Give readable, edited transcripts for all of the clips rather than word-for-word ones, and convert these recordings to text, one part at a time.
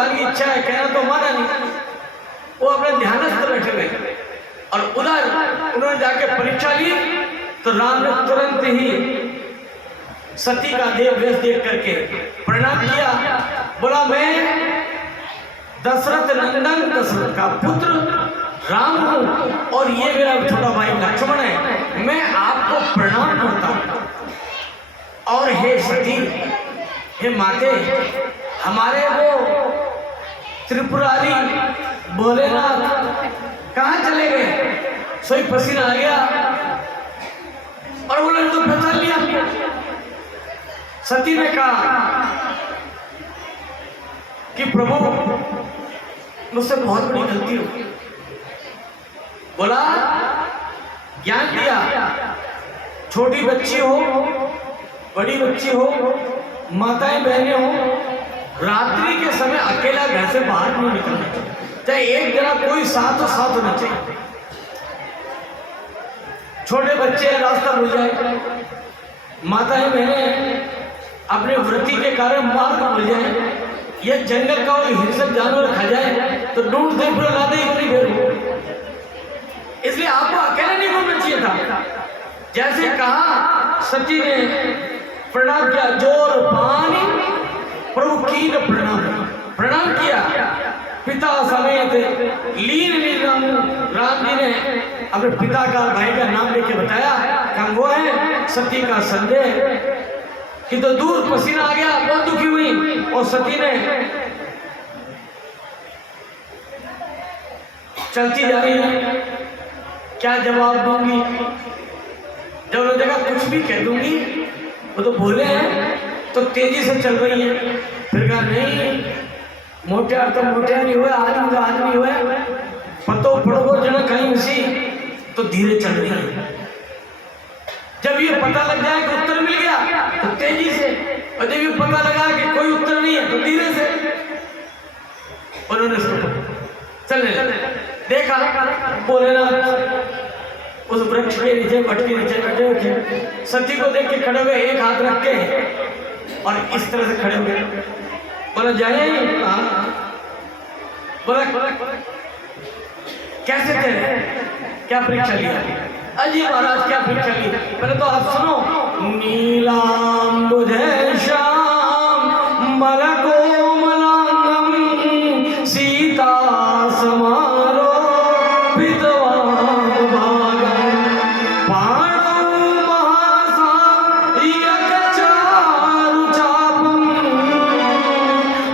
भगवान की इच्छा है, कहना तो माना नहीं। वो अपने ध्यानस्थ बैठे गए और उधर उन्होंने जाके परीक्षा ली तो राम ने तुरंत ही सती का देह वेश देख करके प्रणाम किया, बोला मैं दशरथ नंदन, दशरथ का पुत्र राम हूं और ये मेरा छोटा भाई लक्ष्मण है, मैं आपको प्रणाम करता हूं। और हे सती, हे माते, हमारे वो त्रिपुरारी भोलेनाथ कहाँ चले गए? सोई पसीना आ गया और बोले तो पहचान लिया। सती ने कहा कि प्रभु मुझसे बहुत बड़ी गलती हो गई। बोला ज्ञान दिया, छोटी बच्ची हो, बड़ी बच्ची हो, माताएं बहनें हो, रात्रि के समय अकेला घर से बाहर नहीं निकलना चाहिए, चाहे एक जना कोई साथ होना चाहिए। छोटे बच्चे रास्ता भूल जाए, माताएं बहनें अपने व्रति के कारण मार्ग भूल जाए, ये जंगल का कोई हिंसक जानवर खा जाए तो ढूंढते फिर लादे ही नहीं फिर। इसलिए आपको अकेले नहीं घूमना चाहिए था। जैसे कहा सती ने प्रणाम किया, जोर पानी प्रभु की प्रणाम किया, पिता समेत लीन राम जी ने अपने पिता का भाई का नाम लेके बताया कि वो है सती का संदेह कि तो दूर पसीना आ गया, बहुत दुखी हुई और सती ने चलती जा रही है, क्या जवाब दूंगी? जब उन्होंने देखा कुछ भी कह दूंगी, वो तो बोले हैं तो तेजी से चल रही है। फिर कहा नहीं, मोटियार तो मोटियार नहीं हुए, आदमी तो आदमी हुए, पतो पड़ो जना कहीं उसी तो धीरे चल रही है। जब ये पता लग जाए कि उत्तर मिल गया तो तेजी से, और जब ये पता लगा कि कोई उत्तर नहीं है तो धीरे से। उन्होंने चलने देखा भोलेनाथ उस वृक्ष के नीचे, मठ के नीचे बैठे हुए, सती को देख के खड़े हुए, एक हाथ रख के और इस तरह से खड़े हुए। बोला जाए, बोला कैसे थे, क्या परीक्षा लिया? अजी महाराज क्या परीक्षा ली? पहले तो आप सुनो, नीलांबुधे श्याम मलको मलांगम सीता समारो विद्वान भागम पाणौ महासा यकचारु चापम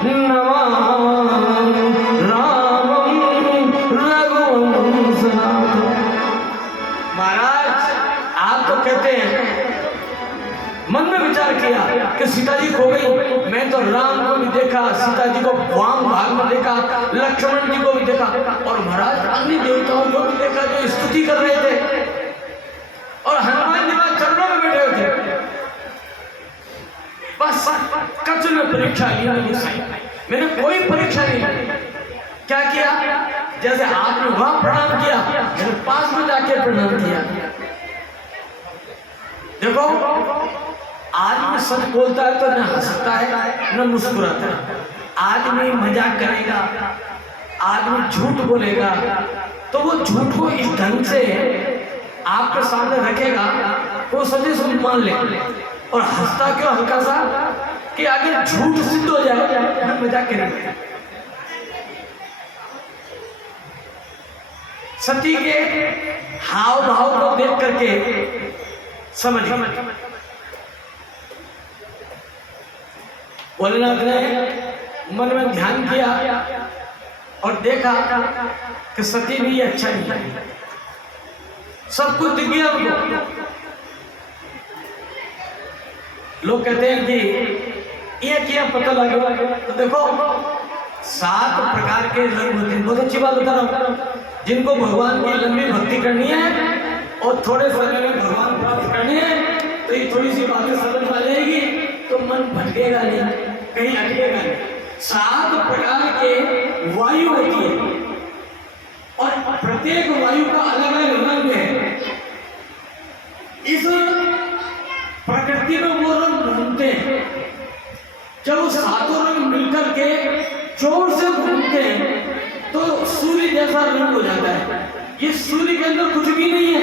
नमामि रामं रघुवंशनाथम। महाराज आप तो कहते हैं, मन में विचार किया कि सीता जी खो गई, मैं तो राम को भी देखा, सीता जी को वाम भाग में देखा, लक्ष्मण जी को भी देखा और महाराज अन्य देवताओं को भी देखा जो स्तुति कर रहे थे और हनुमान जी वहां चरणों में बैठे हुए थे। बस कच में परीक्षा लिया, मैंने कोई परीक्षा नहीं। क्या किया? जैसे आपने वहां प्रणाम किया, मैंने पास में जाके प्रणाम किया। देखो, आदमी सच बोलता है तो न हंसता है न मुस्कुराता है। आदमी मजाक करेगा, आदमी झूठ बोलेगा तो वो झूठ को इस ढंग से आपके सामने रखेगा वो सभी सब मान ले, और हंसता क्यों हल्का सा कि आगे झूठ सिद्ध हो जाए, मजाक करेगा। सती के हाव भाव को देख करके समझ भोलेनाथ ने मन में ध्यान किया और देखा कि सती भी अच्छा नहीं, सब कुछ दिख गया उनको। लोग कहते हैं कि ये क्या पता लगा, तो देखो 7 प्रकार के लोग होते हैं। बहुत अच्छी बात बता रहा हूँ, जिनको भगवान की लंबी भक्ति करनी है और थोड़े समय में भगवान प्राप्त करनी है तो ये थोड़ी सी बातें समझ में आ जाएगी तो मन भटकेगा नहीं, कहीं अटकेगा नहीं। 7 प्रकार के वायु होती है और प्रत्येक वायु का अलग अलग रंग है। इस प्रकृति में वो रंग ढूंढते हैं, जब वो 7 रंग मिलकर के जोर से देखते हैं तो सूर्य जैसा रंग हो जाता है। ये सूर्य के अंदर कुछ भी नहीं है,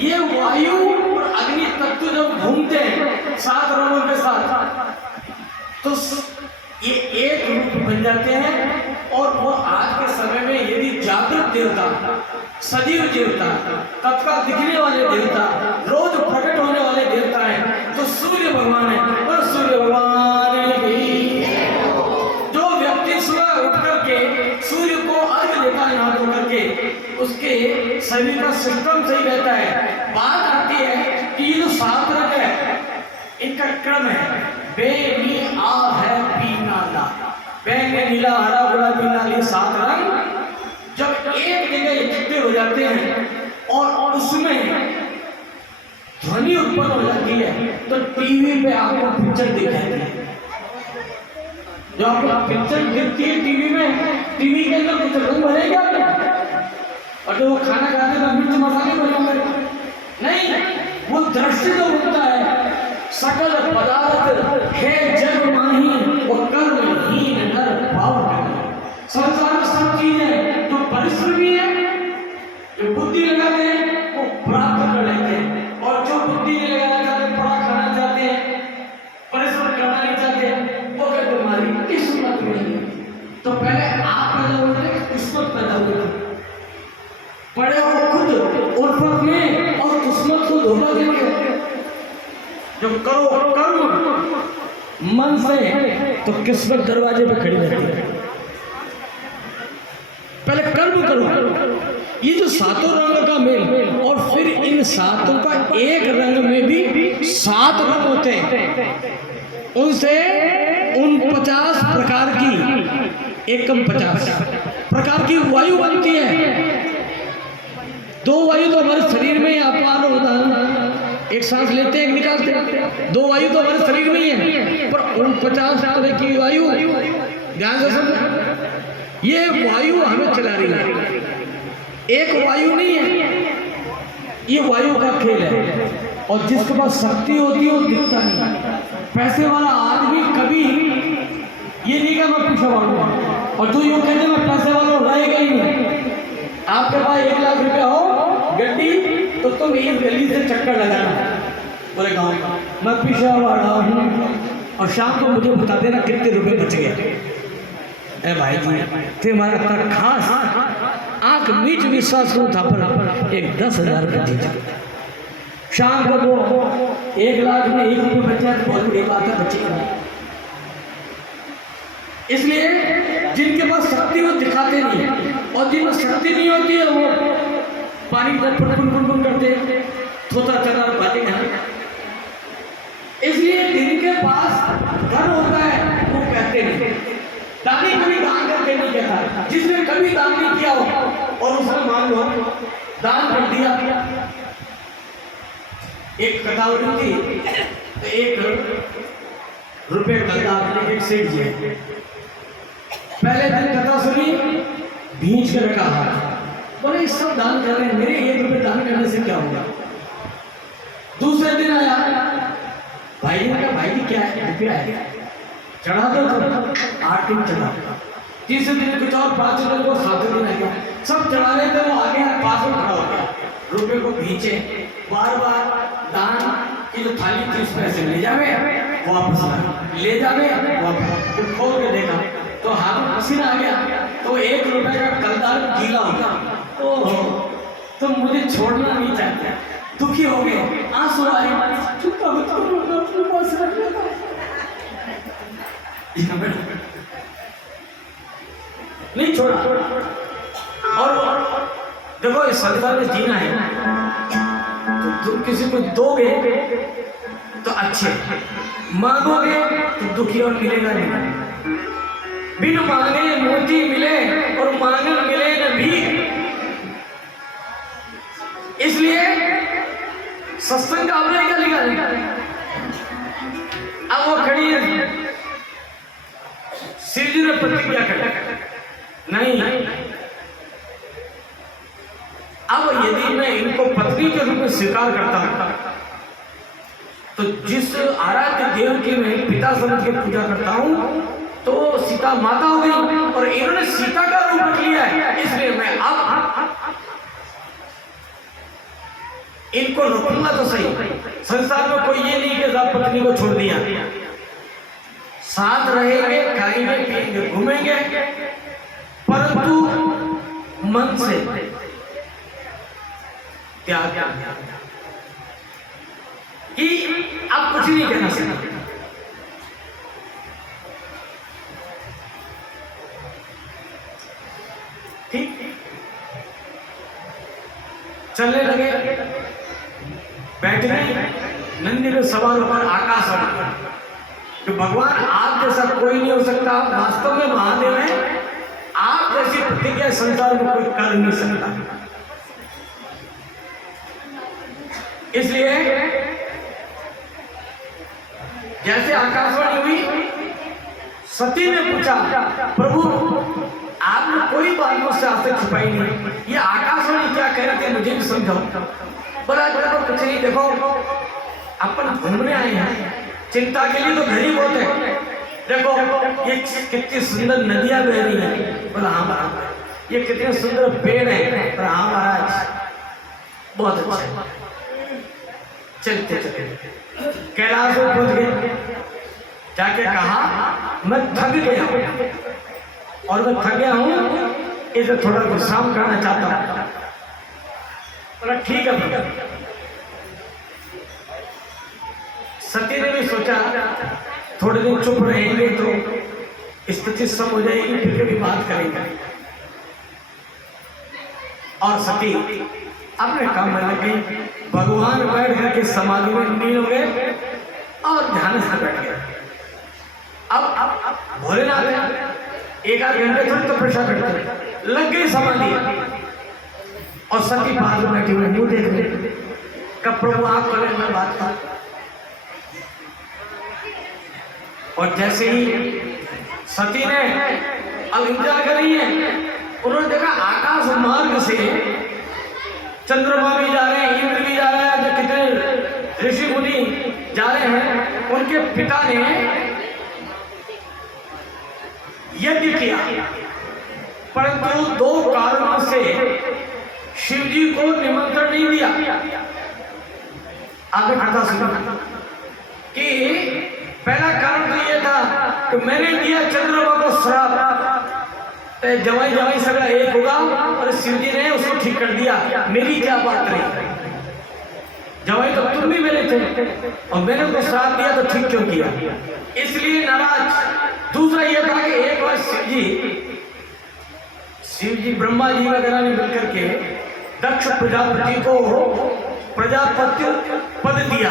ये वायु और अग्नि तत्व जब घूमते हैं 7 रंगों के साथ तो ये एक रूप बन जाते हैं। और वो आज के समय में यदि जागृत देवता, सजीव देवता, तत्काल दिखने वाले देवता, रोज प्रकट होने वाले देवता हैं तो सूर्य भगवान है। और सूर्य भगवान की जो व्यक्ति सुबह उठ करके सूर्य को अर्घ देता है नहा धो करके, उसके शरीर का सिस्टम सही रहता है। बात आती है कि ये जो 7 रंग है इनका क्रम है, बे नी आ है पीना ला, बैंगनी नीला हरा गुलाबी लाल, ये 7 रंग जब एक जगह इकट्ठे हो जाते हैं और उसमें ध्वनि उत्पन्न हो जाती है तो टीवी पे आपको पिक्चर दिखाई है। जो आपको पिक्चर दिखती है टीवी में, टीवी के अंदर कुछ रंग भरेगा और जो वो खाना खाते हैं मिर्च मसाले भरेंगे नहीं, वो दृश्य जो होता है सकल पदार्थ है जग माही और कर्महीन नर भाव संसार में सब चीजें जो परिश्रमी है, जो बुद्धि लगाते हैं वो प्राप्त कर लेते हैं, और जो बुद्धि नहीं लगाना चाहते, बड़ा खाना चाहते हैं, परिश्रम करना नहीं चाहते, वो कहते हमारी किस्मत में। तो पहले आप पैदा हुए थे, किस्मत पैदा हुई थी, पड़े हो खुद उल्फत में और किस्मत को धोखा देंगे। जो करो कर्म मन से तो किस्मत दरवाजे पे खड़ी रहती है। पहले कर्म करो, ये जो 7 रंग का मेल, और फिर इन 7 का एक रंग में भी 7 रंग होते हैं, उनसे 49 प्रकार की, एकम 50 प्रकार की वायु बनती है। 2 वायु तो हमारे शरीर में ही अपान उदाहरण, एक सांस लेते हैं एक निकालते हैं, 2 वायु तो हमारे शरीर में ही है, पर 49 तरह की वायु, ध्यान से समझना, ये वायु हमें चला रही है, एक वायु नहीं है, ये वायु का खेल है। और जिसके पास शक्ति होती है वो दिखता नहीं। पैसे वाला आदमी कभी ये नहीं कि मैं पीछे बढ़ूंगा, और जो यूं कहते मैं पैसे वाला रहेगा ही नहीं। आपके पास 1 लाख रुपया हो गड्डी तो तुम इस गली से चक्कर लगाना पूरे गांव का, मैं पीछे वाला हूँ, और शाम को मुझे बता देना कितने रुपए बच गए। ए भाई जी थे हमारा इतना खास आंख मीच विश्वास को था पर एक 10,000 रुपये दीजिए। शाम को वो 1 लाख में 1 रुपये बचा तो बहुत बड़ी बात है, बच्चे का। इसलिए जिनके पास शक्ति वो दिखाते नहीं, और जिनमें शक्ति नहीं होती है वो पानी गुनगुन करते, थोता चला बातें करते। इसलिए जिनके पास घर होता है वो कहते नहीं, दानी कभी दान करके नहीं कहता। जिसने कभी दान नहीं किया हो और उसने मान लो दान कर दिया। एक कथा हो रही थी, तो 1 रुपये का एक सेठ जी, पहले दिन कथा सुनी, भींच कर रखा हाथ, बोले इस सब दान कर रहे हैं, मेरे 1 रुपये दान करने से क्या होगा। दूसरे दिन आया, भाई ने कहा भाई जी क्या है, रुपया है, चढ़ा दो, 8 दिन चढ़ा। तीसरे दिन कुछ और, 5 दिन को, 7 दिन आएगा, सब चढ़ा रहे थे, वो आगे पास में खड़ा हो गया, रुपये को भींचे, बार बार दान की जो थाली थी उस पैसे ले जावे वापस ले जावे वापस, फिर खोल के देखा तो हाथ में पसीना आ गया, तो 1 रुपये का कलदार गीला हो गया। ओहो, तुम मुझे छोड़ना नहीं चाहते, दुखी हो गए, आंसू आ रहे, चुपका नहीं छोड़ा। और देखो इस संसार में जीना है तो तुम किसी को दोगे तो अच्छे, मांगोगे तो दुखी और मिलेगा नहीं। बिन मांगे मोती मिले और मांगे मिले न भीख। इसलिए सत्संग का आपने क्या लिखा है, अब वो खड़ी है, शिव जी ने प्रतिज्ञा कर नहीं, अब यदि मैं इनको पत्नी के रूप में स्वीकार करता हूं तो जिस आराध्य देव की मैं पिता समझ के पूजा करता हूं तो सीता माता हो गई और इन्होंने सीता का रूप रख लिया है, इसलिए मैं अब इनको रोकूंगा तो सही। संसार में कोई ये नहीं कि आप पत्नी को छोड़ दिया, साथ रहेंगे, खाएंगे, पिएंगे, घूमेंगे, परंतु मन से त्याग कि आप कुछ नहीं कहना सकते। ठीक, चलने लगे, बैठ गए, नंदी में सवार होकर आकाश में कि भगवान आप जैसा कोई नहीं हो सकता, वास्तव में महादेव है, आप जैसी प्रतिज्ञा संसार में कोई कर नहीं सकता। इसलिए जैसे आकाशवाणी हुई, सती ने पूछा, प्रभु आपने कोई बात मुझसे आज तक छुपाई नहीं, ये आकाशवाणी क्या कह रहे थे मुझे भी समझाओ। बोला कुछ नहीं, देखो अपन घूमने आए हैं, चिंता के लिए तो घर ही बहुत है, देखो ये कितनी सुंदर नदियां बह रही हैं। बोला हाँ महाराज, ये कितने सुंदर पेड़ हैं। बोला हाँ महाराज, बहुत अच्छा। चलते चलते कैलाश में पहुंच गए, जाके कहा मैं थक गया और मैं थक गया हूं, इसे थोड़ा विश्राम करना चाहता हूं। बोला ठीक है। सती ने भी सोचा थोड़े दिन चुप रहेंगे तो स्थिति सम हो जाएगी, फिर कभी बात करेंगे। और सती अपने काम में लग गई, भगवान बैठ करके समाधि में लीन हो गए और ध्यान से बैठ गए। अब भोलेनाथ एक आध घंटे थोड़ी तपस्या करते, लग गई समाधि और सती पास में बैठी हुई मुंह देख रहे, कब प्रभु आप करें मैं बात कर। और जैसे ही सती ने अब इंतजार कर रही है, उन्होंने देखा आकाश मार्ग से चंद्रमा भी जा रहे हैं, इंद्र भी जा रहा है, जो कितने ऋषि मुनि जा रहे हैं। उनके पिता ने यज्ञ किया, परंतु दो कारणों से शिव जी को निमंत्रण नहीं दिया। आगे कथा सुना कि पहला कारण तो यह था कि मैंने दिया चंद्रमा को श्राप, जवाई जवाई सगड़ा एक होगा, और शिव जी ने उसको ठीक कर दिया, मेरी क्या बात रही। जवाई तो तुम भी मेरे थे और मैंने उनको श्राप दिया तो ठीक क्यों किया, इसलिए नाराज। दूसरा यह था कि एक बार शिव जी ब्रह्मा जी वगैरह ने मिलकर के दक्ष प्रजापति को प्रजापति पद दिया,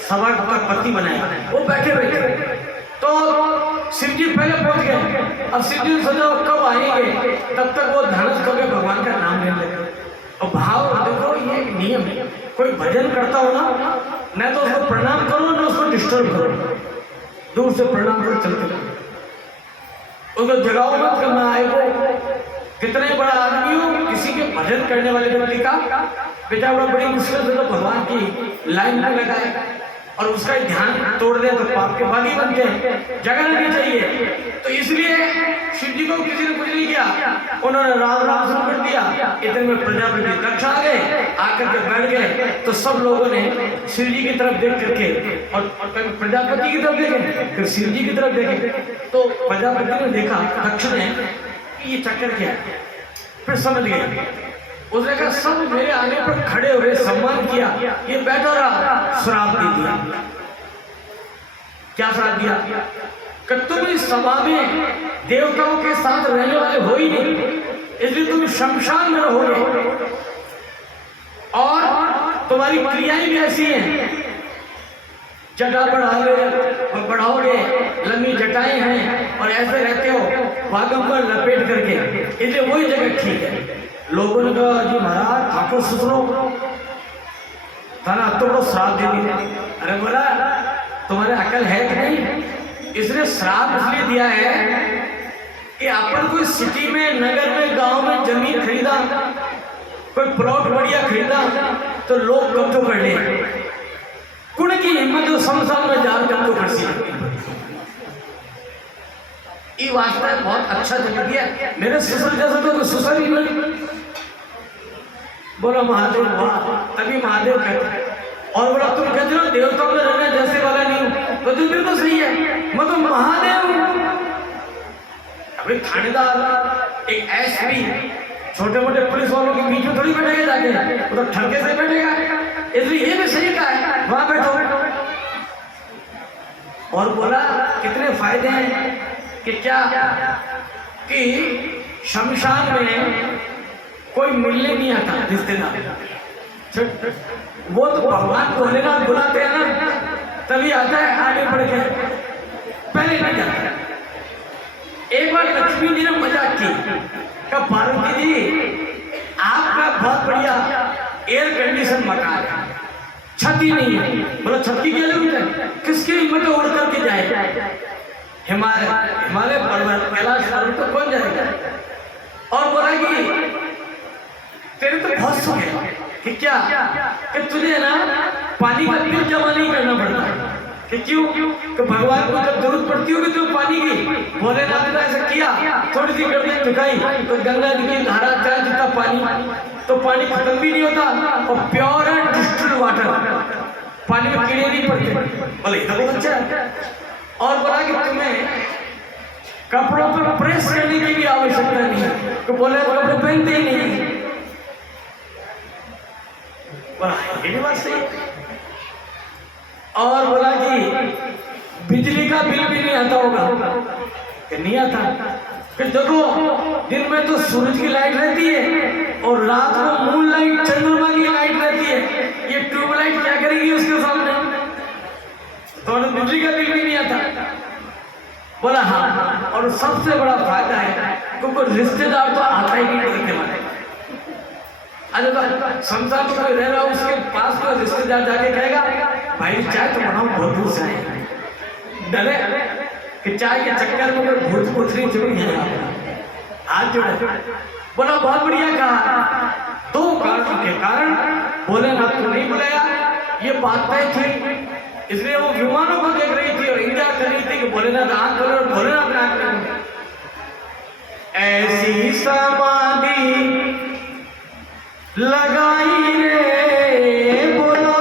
सवा का पति बनाया, वो बैठे बैठे। तो शिव जी पहले पहुंच गए। अब शिव जी ने सोचा कब आएंगे, तब तक वो धनुष करके भगवान का नाम ले लेते। और भाव देखो, ये नियम है, कोई भजन करता हो ना, न तो उसको प्रणाम करो न उसको डिस्टर्ब करो, दूर से प्रणाम करो, चलते रहो, उसको जगाओ मत करना। आए वो कितने बड़ा आदमी हो, किसी के भजन करने वाले व्यक्ति का बेटा बड़ा बड़ी मुश्किल से तो भगवान की लाइन में लगाए और उसका ध्यान तोड़ दे तो पाप के भागी बनते हैं, जगह नहीं चाहिए। तो इसलिए शिव जी को किसी ने कुछ नहीं किया, उन्होंने राम राम शुरू कर दिया। इतने में प्रजापति दक्ष आ गए, आकर के बैठ गए। तो सब लोगों ने शिव जी की तरफ देख करके और प्रजापति की तरफ देखे, फिर शिव जी की तरफ देखे। तो प्रजापति ने देखा दक्ष ने ये चक्कर क्या है, फिर समझ गया। उसने कहा सब मेरे आने पर खड़े हुए सम्मान किया, ये बैठा रहा, श्राप दे दिया। क्या श्राप दिया कि तुम इस सभा में देवताओं के साथ रहने वाले हो ही नहीं, इसलिए तुम शमशान में रहोगे और तुम्हारी क्रियाएं भी ऐसी हैं, जटा बढ़ाओगे, लंबी जटाएं हैं और ऐसे रहते हो वागंबर लपेट करके, इसलिए वही जगह ठीक है। लोगों ने कहा जी महाराज ठाकुर सुनो, तुमको श्राप दे दिया। अरे बोला तुम्हारे अकल है कि नहीं, इसने श्राप इसलिए दिया है कि अपन कोई सिटी में, नगर में, गांव में जमीन खरीदा, कोई प्लॉट बढ़िया खरीदा तो लोग कब्जो कर ले, कुण की हिम्मत तो संसार में जार कब्जो कर सी। ये वास्ता बहुत अच्छा जगह दिया मेरे ससुर जैसा तो ससुर ही नहीं। बोलो महादेव वाह, तभी महादेव कहते। और बोला तुम कहते हो देवताओं में रहने जैसे वाला नहीं हूँ, तो तुम तो सही है, मैं तो महादेव हूँ। अभी थानेदार एक एसपी छोटे मोटे पुलिस वालों के बीच में थोड़ी बैठेगा जाके, वो तो ठरके से बैठेगा, इसलिए ये भी सही कहा है वहां बैठो। और बोला कितने फायदे हैं कि क्या कि शमशान में कोई मिलने नहीं आता रिश्तेदार, वो तो भगवान भोलेनाथ बुलाते हैं ना तभी आता है आगे बढ़ के, पहले नहीं जाता। एक बार लक्ष्मी जी ने मजाक की, कहा पार्वती जी आपका बहुत बढ़िया एयर कंडीशन मकान है, छत ही नहीं है। बोला छत की क्या जरूरत है, किसकी हिम्मत उड़ करके जाए हिमालय पर्वत कैलाश पर्वत तो कौन जाएगा। और बोला कि तेरे तो बहुत सुख है कि क्या कि तुझे ना पानी का बिल जमा नहीं करना पड़ता कि क्यों कि भगवान को जब जरूरत पड़ती होगी तो पानी की भोलेनाथ ने ऐसा किया, थोड़ी सी गर्मी दिखाई तो गंगा जी की धारा चाहे जितना पानी, तो पानी खत्म भी नहीं होता और प्योर एंड डिस्टिल्ड वाटर, पानी में कीड़े नहीं पड़ते। बोले तो बहुत अच्छा है। और बोला कि तुम्हें कपड़ों पर प्रेस करने की भी आवश्यकता नहीं है, तो बोले कपड़े पहनते ही नहीं। ये भी बात सही। और बोला कि बिजली का बिल भी नहीं आता होगा, नहीं आता। फिर देखो दिन में तो सूरज की लाइट रहती है और रात को मून लाइट चंद्रमा की लाइट रहती है, ये ट्यूबलाइट क्या करेगी उसके सामने, तो बिजली का बिल भी नहीं आता। बोला हाँ, और सबसे बड़ा फायदा है क्योंकि रिश्तेदार तो आता ही नहीं डर के मारे। अरे तो संसार में कोई रह रहा हो उसके पास कोई रिश्तेदार जाके कहेगा भाई चाय तो बनाओ, बहुत दूर से आए, डरे कि चाय के चक्कर में कोई भूत पुत्री जुड़ गया, हाथ जोड़े। बोला बहुत बढ़िया कहा, दो कारणों के कारण भोलेनाथ को नहीं बुलाया, ये बात तय थी, इसलिए वो विमानों को देख रही थी और इंतजार कर रही थी कि भोलेनाथ आंख खोले और भोलेनाथ आंख खोले। ऐसी समाधि लगाई रे बोला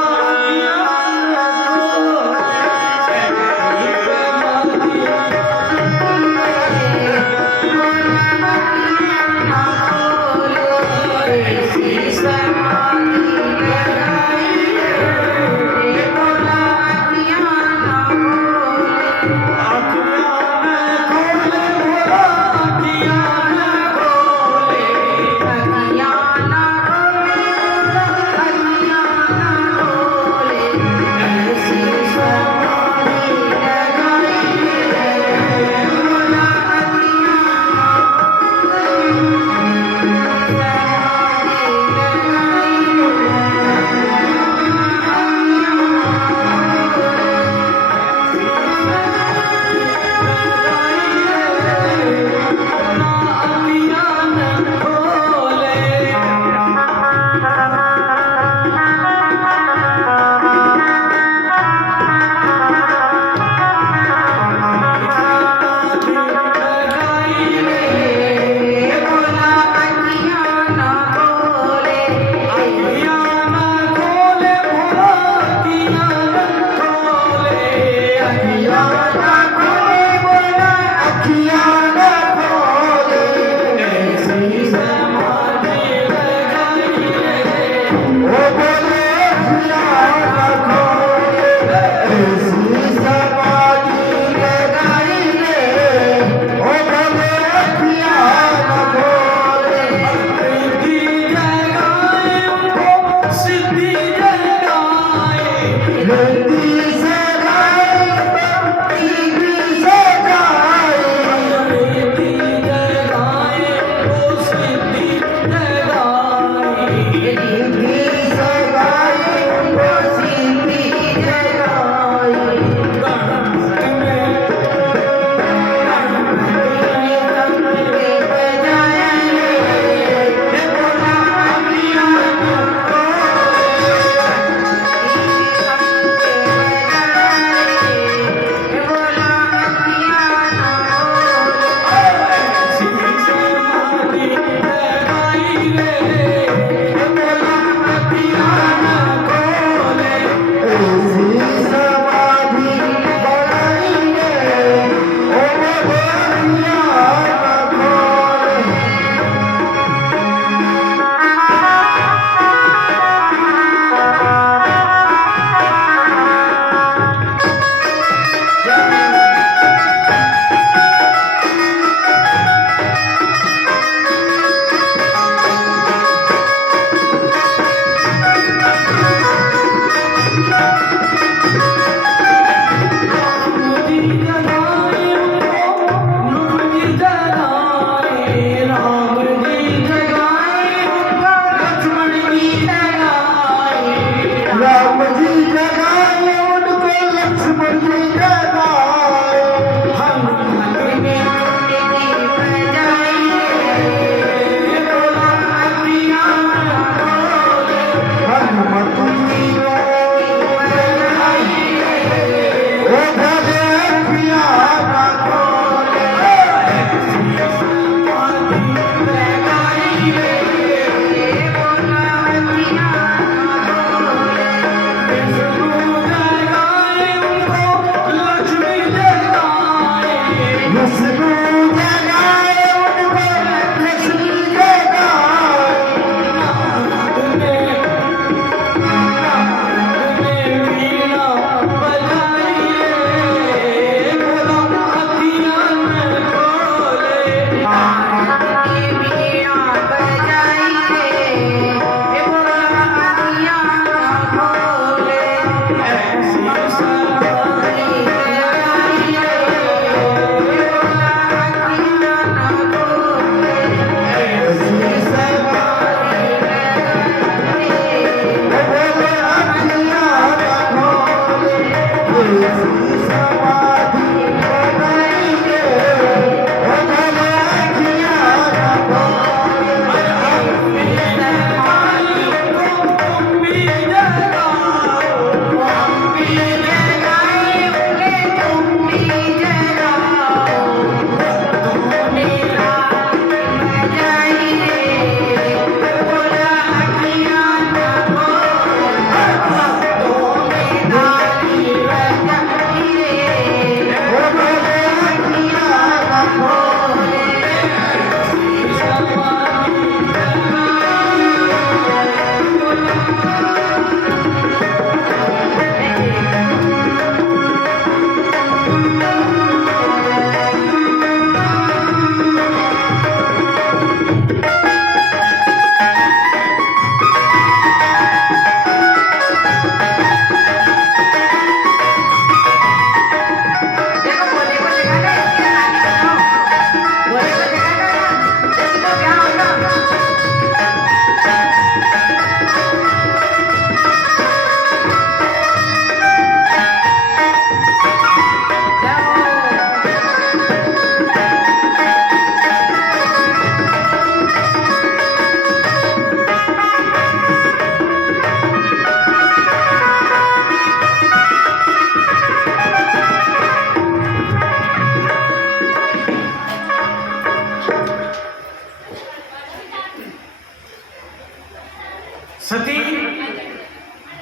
सती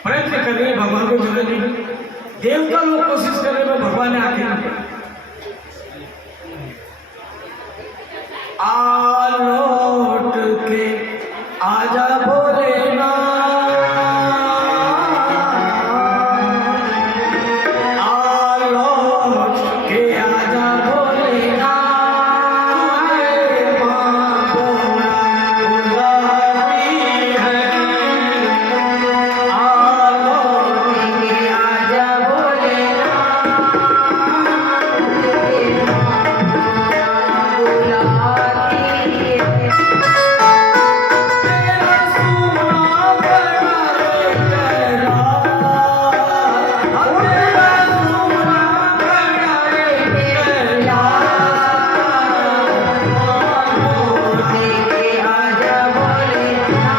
प्रयत्न कर रही है भगवान को जगह नहीं, देवता लोग कोशिश कर रहे हैं, भगवान ने आके लौट के आजा भोलेनाथ, लौट के आजा भोलेनाथ, माँ बोला बुलाती है, लौट के आजा भोलेनाथ,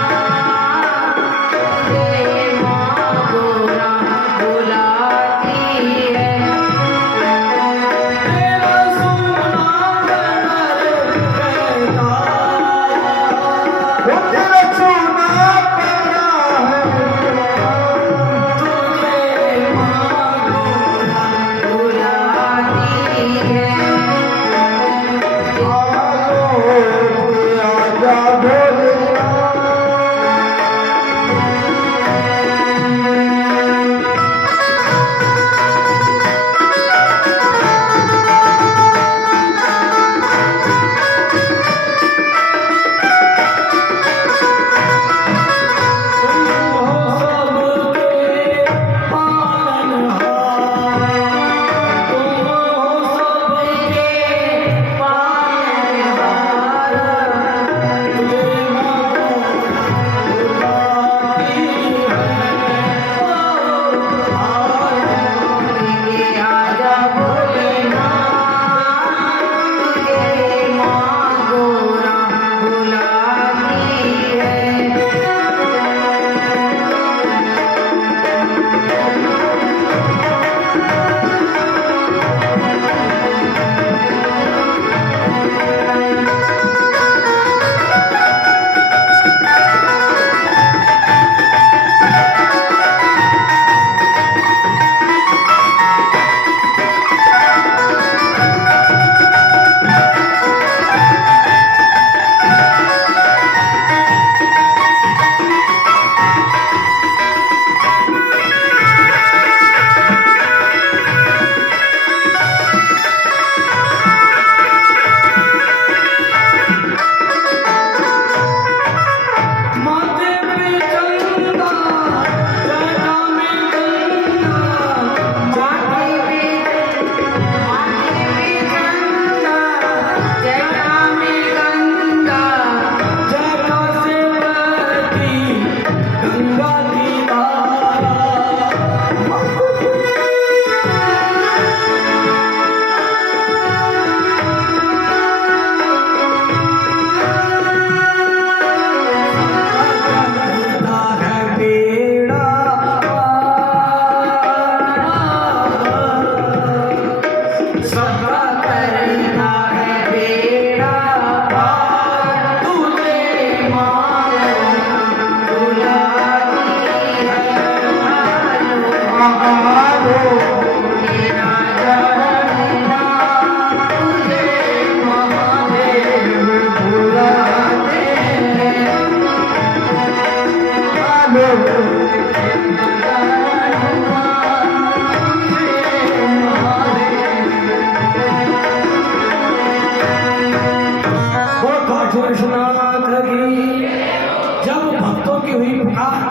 जब भक्तों की हुई पुकार,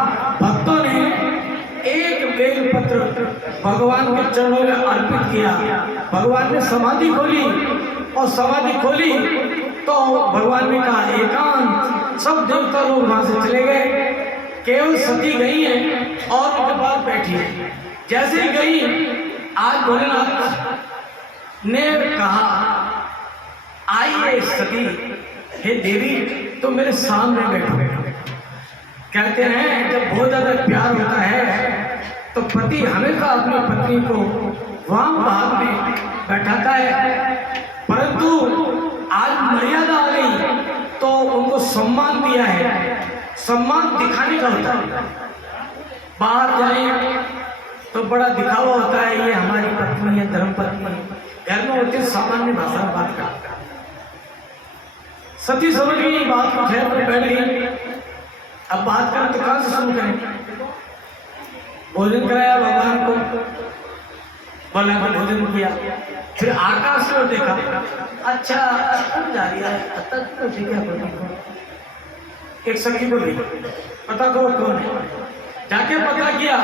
भक्तों ने एक बेलपत्र भगवान के चरणों में अर्पित किया। भगवान ने समाधि खोली और समाधि खोली तो भगवान ने कहा एकांत, सब देवता लोग वहां से चले गए, केवल सती गई है और उनके पास बैठी है। जैसे ही गई आज भोलेनाथ ने कहा आइए सती, हे देवी तो मेरे सामने बैठो। कहते हैं जब बहुत ज्यादा प्यार होता है तो पति हमेशा अपनी पत्नी को वाम भाग में बैठाता है, परंतु आज मर्यादा आ गई तो उनको सम्मान दिया है। सम्मान दिखाने का होता है। बाहर जाए तो बड़ा दिखावा होता है, ये हमारी पत्नी है, धर्म पत्नी। घर में होते सामान्य भाषा में बात करता है। सती समझ गई बात को, खैर पर बैठ गई। अब बात करें तो कहां से शुरू करें? भोजन कराया भगवान को, बोला भोजन किया, फिर आकाश को देखा। अच्छा जा रही है, एक सखी को भी पता करो कौन है, जाके पता किया